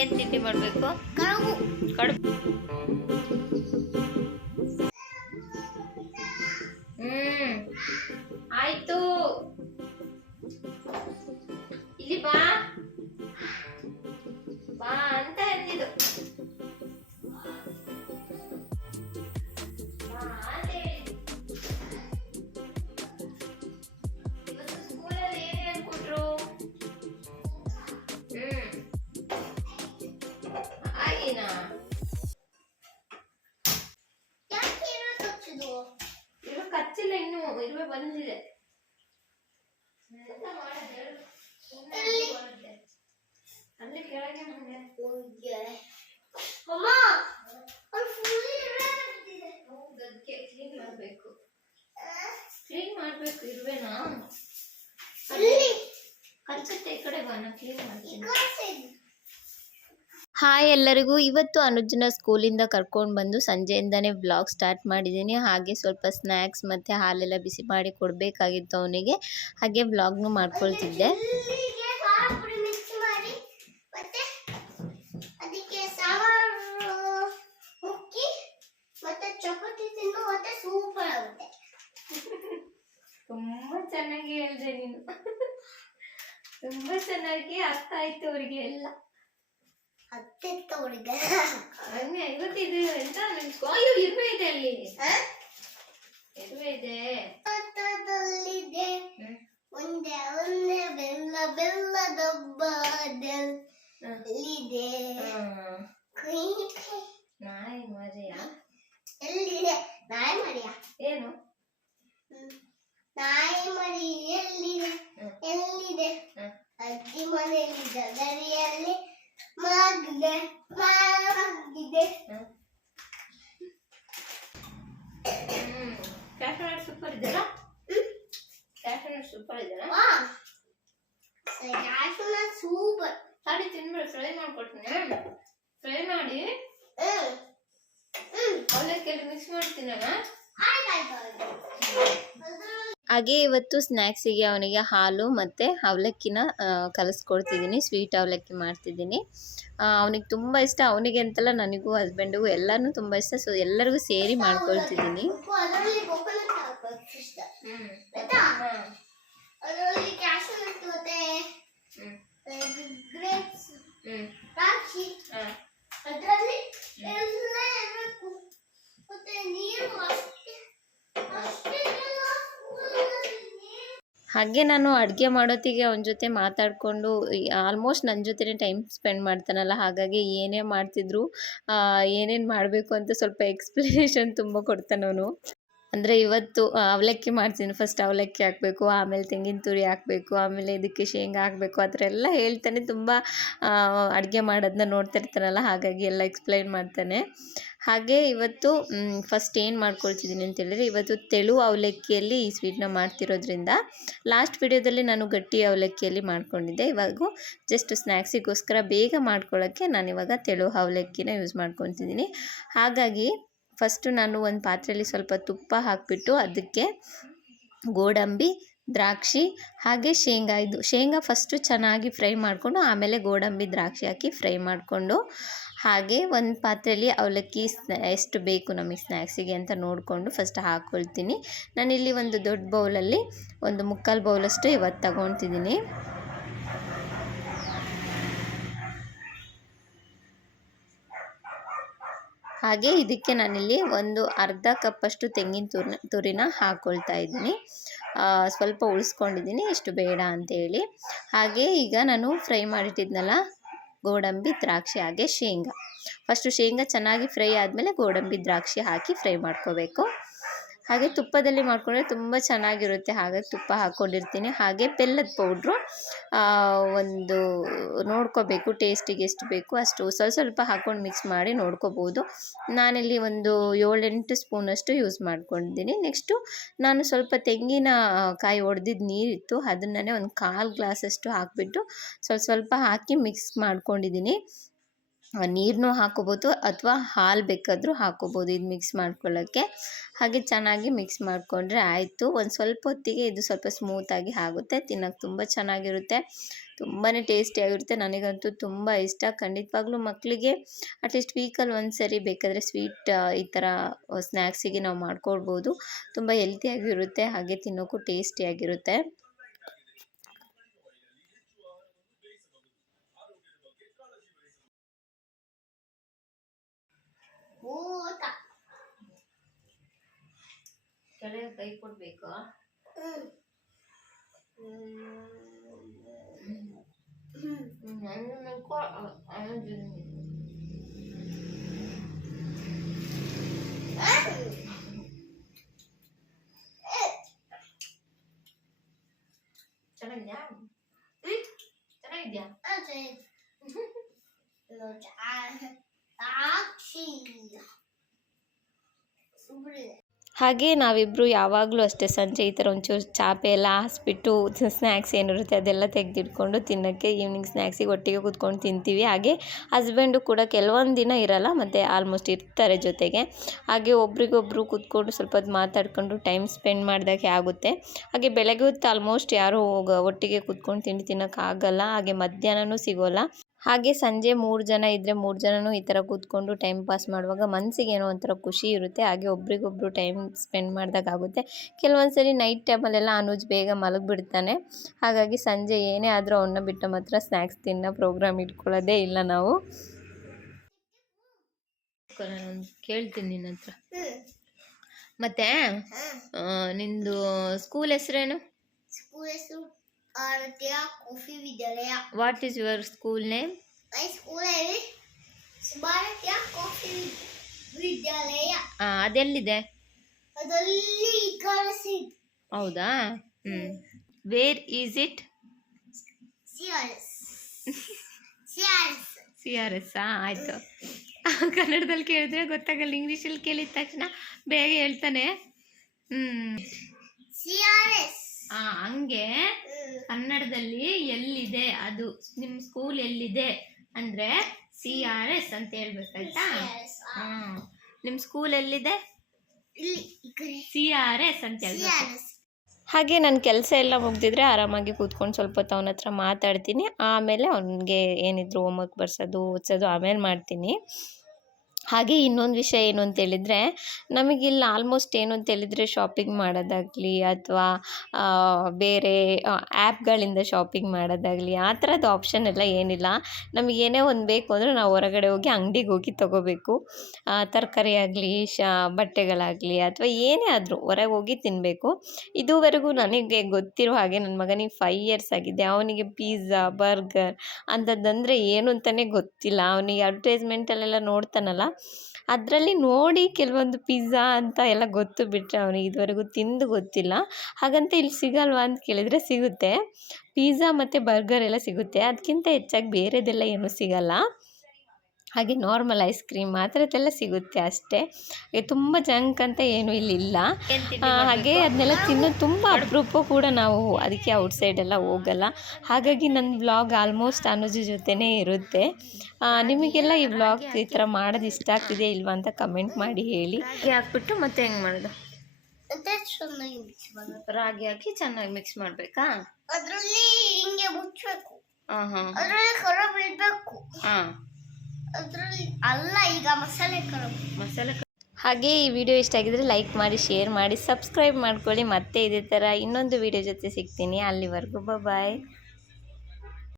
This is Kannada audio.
ಏನ್ ತಿಂಡಿ ಮಾಡಬೇಕು? ಕಡುಬು. ಆಯ್ತು, ಇಲ್ಲಿ ಬಾ ಬಾ ಅಂತ ಅಂದಿದ್ದು. ಇವತ್ತು ಸ್ಕೂಲಲ್ಲಿ ಏನ್ ಹೇಳ್ಕೊಟ್ರು? ಆಗಿನಾ ಇರು ಕಚ್ಚಿಲ್ಲ, ಇನ್ನು ಇರುವೆ ಬಂದಿದೆ. ಅಲ್ಲಿ ಕೆಳಗೆ ಕ್ಲೀನ್ ಮಾಡ್ಬೇಕು, ಕ್ಲೀನ್ ಮಾಡ್ಬೇಕು ಇರುವೆನಾ. ಕಚ್ಚುತ್ತೆ, ಈ ಕಡೆ ಬಾ, ನಾನು ಕ್ಲೀನ್ ಮಾಡ್ತೀನಿ. ಹಾಯ್ ಎಲ್ಲರಿಗೂ, ಇವತ್ತು ಅನುಜನ ಸ್ಕೂಲಿಂದ ಕರ್ಕೊಂಡು ಬಂದು ಸಂಜೆಯಿಂದನೇ ವ್ಲಾಗ್ ಸ್ಟಾರ್ಟ್ ಮಾಡಿದ್ದೀನಿ. ಹಾಗೆ ಸ್ವಲ್ಪ ಸ್ನ್ಯಾಕ್ಸ್ ಮತ್ತು ಹಾಲೆಲ್ಲ ಬಿಸಿ ಮಾಡಿ ಕೊಡಬೇಕಾಗಿತ್ತು ಅವನಿಗೆ, ಹಾಗೆ ವ್ಲಾಗ್ನು ಮಾಡ್ಕೊಳ್ತಿದ್ದೆ. ತುಂಬ ಚೆನ್ನಾಗಿ ಹೇಳಿದೆ ನೀನು, ತುಂಬ ಚೆನ್ನಾಗಿ ಅರ್ಥ ಆಯ್ತು ಅವರಿಗೆ ಎಲ್ಲ. ಇವತ್ತು ಇದು ಎಂತ ಅಯ್ಯೋ ಇರುವೆ ಇದೆ, ಅಲ್ಲಿ ಇರುವೆ ಇದೆ. ಒಂದೇ ಒಂದೇ ಬೆಲ್ಲ ಬೆಲ್ಲದ ಎಲ್ಲಿದೆ ನಾಯಿ ಮರಿಯ? ಎಲ್ಲಿದೆ ನಾಯಿ ಮರಿಯ? ಏನು ನಾಯಿ ಮರಿ ಎಲ್ಲಿದೆ? ಎಲ್ಲಿದೆ? ಅಜ್ಜಿ ಮನೆಯಲ್ಲಿ ಜಗರಿಯಲ್ಲಿ ಮಾಗಿದೆ ಮಾಗಿದೆ. ಕ್ಯಾಶ್ನಟ್ ಸೂಪರ್ ಇದೆಯಲ್ಲ? ಕ್ಯಾಶ್ನಟ್ ಸೂಪರ್ ಇದೆಯಲ್ಲ? ಕ್ಯಾಶ್ನಟ್ ಸೂಪರ್. ಸಾಡಿ ತಿನ್ಬಿಡು, ಫ್ರೈ ಮಾಡ್ಕೊಡ್ತೀನಿ. ಫ್ರೈ ಮಾಡಿ ಅವಲಕ್ಕಿ ಮಿಕ್ಸ್ ಮಾಡ್ತೀನಲ್ಲ. ಹಾಗೆ ಇವತ್ತು ಸ್ನ್ಯಾಕ್ಸಿಗೆ ಅವನಿಗೆ ಹಾಲು ಮತ್ತು ಅವಲಕ್ಕಿನ ಕಲಿಸ್ಕೊಡ್ತಿದ್ದೀನಿ. ಸ್ವೀಟ್ ಅವಲಕ್ಕಿ ಮಾಡ್ತಿದ್ದೀನಿ. ಅವನಿಗೆ ತುಂಬ ಇಷ್ಟ, ಅವನಿಗೆ ಅಂತಲ್ಲ ನನಗೂ ಹಸ್ಬೆಂಡಿಗೂ ಎಲ್ಲನೂ ತುಂಬ ಇಷ್ಟ. ಸೊ ಎಲ್ಲರಿಗೂ ಸೇರಿ ಮಾಡ್ಕೊಳ್ತಿದ್ದೀನಿ. ಹಾಗೆ ನಾನು ಅಡುಗೆ ಮಾಡೋತ್ತಿಗೆ ಅವನ ಜೊತೆ ಮಾತಾಡಿಕೊಂಡು ಆಲ್ಮೋಸ್ಟ್ ನನ್ನ ಜೊತೆನೇ ಟೈಮ್ ಸ್ಪೆಂಡ್ ಮಾಡ್ತಾನಲ್ಲ, ಹಾಗಾಗಿ ಏನೇ ಮಾಡ್ತಿದ್ರು ಏನೇನು ಮಾಡಬೇಕು ಅಂತ ಸ್ವಲ್ಪ ಎಕ್ಸ್ಪ್ಲನೇಷನ್ ತುಂಬ ಕೊಡ್ತಾನವನು. ಅಂದರೆ ಇವತ್ತು ಅವಲಕ್ಕಿ ಮಾಡ್ತೀನಿ, ಫಸ್ಟ್ ಅವಲಕ್ಕಿ ಹಾಕಬೇಕು, ಆಮೇಲೆ ತೆಂಗಿನ ತುರಿ ಹಾಕಬೇಕು, ಆಮೇಲೆ ಇದಕ್ಕೆ ಶೇಂಗಾ ಹಾಕಬೇಕು, ಆ ಥರ ಎಲ್ಲ ಹೇಳ್ತಾನೆ. ತುಂಬ ಅಡುಗೆ ಮಾಡೋದನ್ನ ನೋಡ್ತಾ ಇರ್ತಾನಲ್ಲ, ಹಾಗಾಗಿ ಎಲ್ಲ ಎಕ್ಸ್ಪ್ಲೈನ್ ಮಾಡ್ತಾನೆ. ಹಾಗೆ ಇವತ್ತು ಫಸ್ಟ್ ಏನು ಮಾಡ್ಕೊಳ್ತಿದ್ದೀನಿ ಅಂತೇಳಿದ್ರೆ, ಇವತ್ತು ತೆಳು ಅವಲಕ್ಕಿಯಲ್ಲಿ ಈ ಸ್ವೀಟ್ನ ಮಾಡ್ತಿರೋದ್ರಿಂದ ಲಾಸ್ಟ್ ವಿಡಿಯೋದಲ್ಲಿ ನಾನು ಗಟ್ಟಿ ಅವಲಕ್ಕಿಯಲ್ಲಿ ಮಾಡ್ಕೊಂಡಿದ್ದೆ. ಇವಾಗ ಜಸ್ಟ್ ಸ್ನ್ಯಾಕ್ಸಿಗೋಸ್ಕರ ಬೇಗ ಮಾಡ್ಕೊಳ್ಳೋಕ್ಕೆ ನಾನಿವಾಗ ತೆಳು ಅವಲಕ್ಕಿನ ಯೂಸ್ ಮಾಡ್ಕೊತಿದ್ದೀನಿ. ಹಾಗಾಗಿ ಫಸ್ಟು ನಾನು ಒಂದು ಪಾತ್ರೆಯಲ್ಲಿ ಸ್ವಲ್ಪ ತುಪ್ಪ ಹಾಕಿಬಿಟ್ಟು ಅದಕ್ಕೆ ಗೋಡಂಬಿ, ದ್ರಾಕ್ಷಿ ಹಾಗೆ ಶೇಂಗಾ ಫಸ್ಟು ಚೆನ್ನಾಗಿ ಫ್ರೈ ಮಾಡಿಕೊಂಡು ಆಮೇಲೆ ಗೋಡಂಬಿ, ದ್ರಾಕ್ಷಿ ಹಾಕಿ ಫ್ರೈ ಮಾಡಿಕೊಂಡು, ಹಾಗೆ ಒಂದು ಪಾತ್ರೆಯಲ್ಲಿ ಅವಲಕ್ಕಿ ಎಷ್ಟು ಬೇಕು ನಮಗೆ ಸ್ನ್ಯಾಕ್ಸಿಗೆ ಅಂತ ನೋಡಿಕೊಂಡು ಫಸ್ಟ್ ಹಾಕ್ಕೊಳ್ತೀನಿ. ನಾನಿಲ್ಲಿ ಒಂದು ದೊಡ್ಡ ಬೌಲಲ್ಲಿ ಒಂದು 3/4 ಬೌಲಷ್ಟು ಇವತ್ತು ತಗೊತಿದ್ದೀನಿ. ಹಾಗೆ ಇದಕ್ಕೆ ನಾನಿಲ್ಲಿ ಒಂದು ಅರ್ಧ ಕಪ್ಪಷ್ಟು ತೆಂಗಿನ ತುರಿನ ಹಾಕ್ಕೊಳ್ತಾ ಇದ್ದೀನಿ. ಸ್ವಲ್ಪ ಉಳಿಸ್ಕೊಂಡಿದ್ದೀನಿ, ಇಷ್ಟು ಬೇಡ ಅಂತೇಳಿ. ಹಾಗೆ ಈಗ ನಾನು ಫ್ರೈ ಮಾಡಿಟ್ಟಿದ್ನಲ್ಲ ಗೋಡಂಬಿ, ದ್ರಾಕ್ಷಿ ಹಾಗೆ ಶೇಂಗಾ, ಫಸ್ಟು ಶೇಂಗಾ ಚೆನ್ನಾಗಿ ಫ್ರೈ ಆದಮೇಲೆ ಗೋಡಂಬಿ, ದ್ರಾಕ್ಷಿ ಹಾಕಿ ಫ್ರೈ ಮಾಡ್ಕೋಬೇಕು. ಹಾಗೆ ತುಪ್ಪದಲ್ಲಿ ಮಾಡಿಕೊಂಡ್ರೆ ತುಂಬ ಚೆನ್ನಾಗಿರುತ್ತೆ, ಹಾಗಾಗಿ ತುಪ್ಪ ಹಾಕ್ಕೊಂಡಿರ್ತೀನಿ. ಹಾಗೆ ಬೆಲ್ಲದ ಪೌಡ್ರು ಒಂದು ನೋಡ್ಕೋಬೇಕು, ಟೇಸ್ಟಿಗೆ ಎಷ್ಟು ಬೇಕು ಅಷ್ಟು ಸ್ವಲ್ಪ ಹಾಕ್ಕೊಂಡು ಮಿಕ್ಸ್ ಮಾಡಿ ನೋಡ್ಕೋಬೋದು. ನಾನಿಲ್ಲಿ ಒಂದು 7-8 ಸ್ಪೂನಷ್ಟು ಯೂಸ್ ಮಾಡ್ಕೊಂಡಿದ್ದೀನಿ. ನೆಕ್ಸ್ಟು ನಾನು ಸ್ವಲ್ಪ ತೆಂಗಿನಕಾಯಿ ಒಡೆದಿದ್ದು ನೀರಿತ್ತು, ಅದನ್ನೇ ಒಂದು 1/4 ಗ್ಲಾಸಷ್ಟು ಹಾಕಿಬಿಟ್ಟು ಸ್ವಲ್ಪ ಹಾಕಿ ಮಿಕ್ಸ್ ಮಾಡ್ಕೊಂಡಿದ್ದೀನಿ. ನೀರನ್ನೂ ಹಾಕೋಬೋದು ಅಥವಾ ಹಾಲು ಬೇಕಾದರೂ ಹಾಕೋಬೋದು ಇದು ಮಿಕ್ಸ್ ಮಾಡ್ಕೊಳ್ಳೋಕ್ಕೆ. ಹಾಗೆ ಚೆನ್ನಾಗಿ ಮಿಕ್ಸ್ ಮಾಡಿಕೊಂಡ್ರೆ ಆಯಿತು. ಒಂದು ಸ್ವಲ್ಪ ಹೊತ್ತಿಗೆ ಇದು ಸ್ವಲ್ಪ ಸ್ಮೂತಾಗಿ ಆಗುತ್ತೆ. ತಿನ್ನೋಕ್ಕೆ ತುಂಬ ಚೆನ್ನಾಗಿರುತ್ತೆ, ತುಂಬಾ ಟೇಸ್ಟಿಯಾಗಿರುತ್ತೆ. ನನಗಂತೂ ತುಂಬ ಇಷ್ಟ. ಖಂಡಿತವಾಗ್ಲೂ ಮಕ್ಕಳಿಗೆ ಅಟ್ಲೀಸ್ಟ್ ವೀಕಲ್ಲಿ ಒಂದು ಸರಿ ಬೇಕಾದರೆ ಸ್ವೀಟ್ ಈ ಥರ ಸ್ನ್ಯಾಕ್ಸಿಗೆ ನಾವು ಮಾಡ್ಕೊಳ್ಬೋದು. ತುಂಬ ಹೆಲ್ತಿಯಾಗಿರುತ್ತೆ, ಹಾಗೆ ತಿನ್ನೋಕ್ಕೂ ಟೇಸ್ಟಿಯಾಗಿರುತ್ತೆ. ಊಟ. ಕೆಳಗೆ ಕೈ ಕೊಡಬೇಕು. ಚೆನ್ನಾಗಿದ್ಯಾ? ಚೆನ್ನಾಗಿದ್ಯಾ? ಹಾಗೆ ನಾವಿಬ್ಬರು ಯಾವಾಗಲೂ ಅಷ್ಟೇ ಸಂಜೆ ಈ ಥರ ಒಂಚೂರು ಚಾಪೆ ಎಲ್ಲ ಹಾಸ್ಬಿಟ್ಟು ಸ್ನ್ಯಾಕ್ಸ್ ಏನಿರುತ್ತೆ ಅದೆಲ್ಲ ತೆಗೆದಿಟ್ಕೊಂಡು ತಿನ್ನೋಕ್ಕೆ ಈವ್ನಿಂಗ್ ಸ್ನ್ಯಾಕ್ಸಿಗೆ ಒಟ್ಟಿಗೆ ಕೂತ್ಕೊಂಡು ತಿಂತೀವಿ. ಹಾಗೆ ಹಸ್ಬೆಂಡು ಕೂಡ ಕೆಲವೊಂದು ದಿನ ಇರಲ್ಲ, ಮತ್ತು ಆಲ್ಮೋಸ್ಟ್ ಇರ್ತಾರೆ ಜೊತೆಗೆ. ಹಾಗೆ ಒಬ್ರಿಗೊಬ್ರು ಕೂತ್ಕೊಂಡು ಸ್ವಲ್ಪ ಹೊತ್ತು ಮಾತಾಡ್ಕೊಂಡು ಟೈಮ್ ಸ್ಪೆಂಡ್ ಮಾಡಿದಾಗೆ ಆಗುತ್ತೆ. ಹಾಗೆ ಬೆಳಗ್ಗೆ ಹೊತ್ತು ಆಲ್ಮೋಸ್ಟ್ ಯಾರೂ ಒಟ್ಟಿಗೆ ಕೂತ್ಕೊಂಡು ತಿನ್ನೋಕ್ಕಾಗಲ್ಲ. ಹಾಗೆ ಮಧ್ಯಾಹ್ನವೂ ಸಿಗೋಲ್ಲ. ಹಾಗೆ ಸಂಜೆ 3 ಜನ ಇದ್ದರೆ 3 ಜನನೂ ಈ ಥರ ಕೂತ್ಕೊಂಡು ಟೈಮ್ ಪಾಸ್ ಮಾಡುವಾಗ ಮನಸ್ಸಿಗೆ ಏನೋ ಒಂಥರ ಖುಷಿ ಇರುತ್ತೆ. ಹಾಗೆ ಒಬ್ರಿಗೊಬ್ರು ಟೈಮ್ ಸ್ಪೆಂಡ್ ಮಾಡಿದಾಗುತ್ತೆ. ಕೆಲವೊಂದು ಸರಿ ನೈಟ್ ಟೈಮಲ್ಲೆಲ್ಲ ಅನುಜ್ ಬೇಗ ಮಲಗಿಬಿಡ್ತಾನೆ. ಹಾಗಾಗಿ ಸಂಜೆ ಏನೇ ಆದರೂ ಅವನ್ನ ಬಿಟ್ಟು ಮಾತ್ರ ಸ್ನ್ಯಾಕ್ಸ್ ತಿನ್ನೋ ಪ್ರೋಗ್ರಾಮ್ ಇಟ್ಕೊಳ್ಳೋದೇ ಇಲ್ಲ ನಾವು. ನಾನು ಕೇಳ್ತೀನಿ ನಿನ್ನ ಹತ್ರ. ಮತ್ತೆ ನಿಂದು ಸ್ಕೂಲ್ ಹೆಸರೇನು? ಸ್ಕೂಲ್ ಹೆಸರು ಆರತ್ಯ ಕಾಫಿ ವಿದ್ಯಾಲಯ. What is your school name? My school Bharatiya ಕಾಫಿ ವಿದ್ಯಾಲಯ. ಅದೆಲ್ಲಿದೆ? ಅದರಲ್ಲಿ ಹೌದಾ? Where is it? CRS. ಆಯಿತು. ಕನ್ನಡದಲ್ಲಿ ಕೇಳಿದ್ರೆ ಗೊತ್ತಾಗಲ್ಲ, ಇಂಗ್ಲೀಷಲ್ಲಿ ಕೇಳಿದ ತಕ್ಷಣ ಬೇಗ ಹೇಳ್ತಾನೆ. ಹಂಗೆ ಕನ್ನಡದಲ್ಲಿ ಎಲ್ಲಿದೆ ಅದು, ನಿಮ್ಮ ಸ್ಕೂಲ್ ಎಲ್ಲಿದೆ ಅಂದರೆ CRS ಅಂತ ಹೇಳ್ಬೇಕಾಯ್ತಾ? ನಿಮ್ಮ ಸ್ಕೂಲ್ ಎಲ್ಲಿದೆ? CRS ಅಂತ ಹೇಳ್ಬೇಕು. ಹಾಗೆ ನನ್ನ ಕೆಲಸ ಎಲ್ಲ ಮುಗ್ದಿದ್ರೆ ಆರಾಮಾಗಿ ಕೂತ್ಕೊಂಡು ಸ್ವಲ್ಪ ಹೊತ್ತು ಅವನ ಹತ್ರ ಮಾತಾಡ್ತೀನಿ. ಆಮೇಲೆ ಅವನಿಗೆ ಏನಿದ್ರು ಹೋಮ್ವರ್ಕ್ ಬರ್ಸೋದು ಓದಿಸೋದು ಆಮೇಲೆ ಮಾಡ್ತೀನಿ. ಹಾಗೆ ಇನ್ನೊಂದು ವಿಷಯ ಏನು ಅಂತೇಳಿದರೆ, ನಮಗಿಲ್ಲ ಆಲ್ಮೋಸ್ಟ್ ಏನು ಅಂತೇಳಿದರೆ ಶಾಪಿಂಗ್ ಮಾಡೋದಾಗಲಿ ಅಥವಾ ಬೇರೆ ಆ್ಯಪ್ಗಳಿಂದ ಶಾಪಿಂಗ್ ಮಾಡೋದಾಗಲಿ ಆ ಥರದ ಆಪ್ಷನ್ ಎಲ್ಲ ಏನಿಲ್ಲ. ನಮಗೇನೇ ಒಂದು ಬೇಕು ಅಂದರೆ ನಾವು ಹೊರಗಡೆ ಹೋಗಿ ಅಂಗಡಿಗೆ ಹೋಗಿ ತೊಗೋಬೇಕು. ತರಕಾರಿ ಆಗಲಿ ಬಟ್ಟೆಗಳಾಗಲಿ ಅಥವಾ ಏನೇ ಆದರೂ ಹೊರಗೆ ಹೋಗಿ ತಿನ್ನಬೇಕು. ಇದುವರೆಗೂ ನನಗೆ ಗೊತ್ತಿರೋ ಹಾಗೆ ನನ್ನ ಮಗನಿಗೆ 5 ಇಯರ್ಸ್ ಆಗಿದೆ. ಅವನಿಗೆ ಪಿಜ್ಜಾ ಬರ್ಗರ್ ಅಂಥದ್ದಂದರೆ ಏನು ಅಂತಲೇ ಗೊತ್ತಿಲ್ಲ. ಅವನಿಗೆ ಅಡ್ವರ್ಟೈಸ್ಮೆಂಟಲ್ಲೆಲ್ಲ ನೋಡ್ತಾನಲ್ಲ, ಅದರಲ್ಲಿ ನೋಡಿ ಕೆಲವೊಂದು ಪಿಜ್ಜಾ ಅಂತ ಎಲ್ಲ ಗೊತ್ತು, ಬಿಟ್ಟರೆ ಅವನಿಗೆ ಇದುವರೆಗೂ ತಿಂದು ಗೊತ್ತಿಲ್ಲ. ಹಾಗಂತ ಇಲ್ಲಿ ಸಿಗಲ್ವಾ ಅಂತ ಕೇಳಿದರೆ ಸಿಗುತ್ತೆ. ಪಿಜ್ಜಾ ಮತ್ತು ಬರ್ಗರ್ ಎಲ್ಲ ಸಿಗುತ್ತೆ, ಅದಕ್ಕಿಂತ ಹೆಚ್ಚಾಗಿ ಬೇರೆದೆಲ್ಲ ಏನೂ ಸಿಗಲ್ಲ. ಹಾಗೆ ನಾರ್ಮಲ್ ಐಸ್ ಕ್ರೀಮ್ ಆ ಥರದ್ದೆಲ್ಲ ಸಿಗುತ್ತೆ ಅಷ್ಟೇ. ತುಂಬ ಜಂಕ್ ಅಂತ ಏನೂ ಇಲ್ಲಿಲ್ಲ. ಹಾಗೆ ಅದನ್ನೆಲ್ಲ ತಿನ್ನೋದು ತುಂಬ ಅಪರೂಪ ಕೂಡ ನಾವು, ಅದಕ್ಕೆ ಔಟ್ಸೈಡೆಲ್ಲ ಹೋಗಲ್ಲ. ಹಾಗಾಗಿ ನನ್ನ ವ್ಲಾಗ್ ಆಲ್ಮೋಸ್ಟ್ ಅನುಜ ಜೊತೆನೇ ಇರುತ್ತೆ. ನಿಮಗೆಲ್ಲ ಈ ವ್ಲಾಗ್ ಈ ಥರ ಮಾಡೋದು ಇಷ್ಟ ಆಗ್ತಿದೆ ಇಲ್ವಾ ಅಂತ ಕಮೆಂಟ್ ಮಾಡಿ ಹೇಳಿ. ರಾಗಿ ಹಾಕ್ಬಿಟ್ಟು ಮತ್ತೆ ಹೆಂಗೆ ಮಾಡೋದು? ರಾಗಿ ಹಾಕಿ ಚೆನ್ನಾಗಿ ಮಿಕ್ಸ್ ಮಾಡಬೇಕಾ? ಅದರಲ್ಲಿ ಹಿಂಗೆ ಮುಚ್ಚಬೇಕು. ಹಾಂ ಅದರಲ್ಲಿ ಕರಾಬ್ ಇಡಬೇಕು. ಹಾಂ ಅದರಲ್ಲಿ ಅಲ್ಲ, ಈಗ ಮಸಾಲೆ ಹಾಗೆ ಈ ವಿಡಿಯೋ ಇಷ್ಟ ಆಗಿದ್ರೆ ಲೈಕ್ ಮಾಡಿ, ಶೇರ್ ಮಾಡಿ, ಸಬ್ಸ್ಕ್ರೈಬ್ ಮಾಡ್ಕೊಳ್ಳಿ. ಮತ್ತೆ ಇದೇ ಥರ ಇನ್ನೊಂದು ವಿಡಿಯೋ ಜೊತೆ ಸಿಗ್ತೀನಿ. ಅಲ್ಲಿವರೆಗೂ ಬಾಯ್.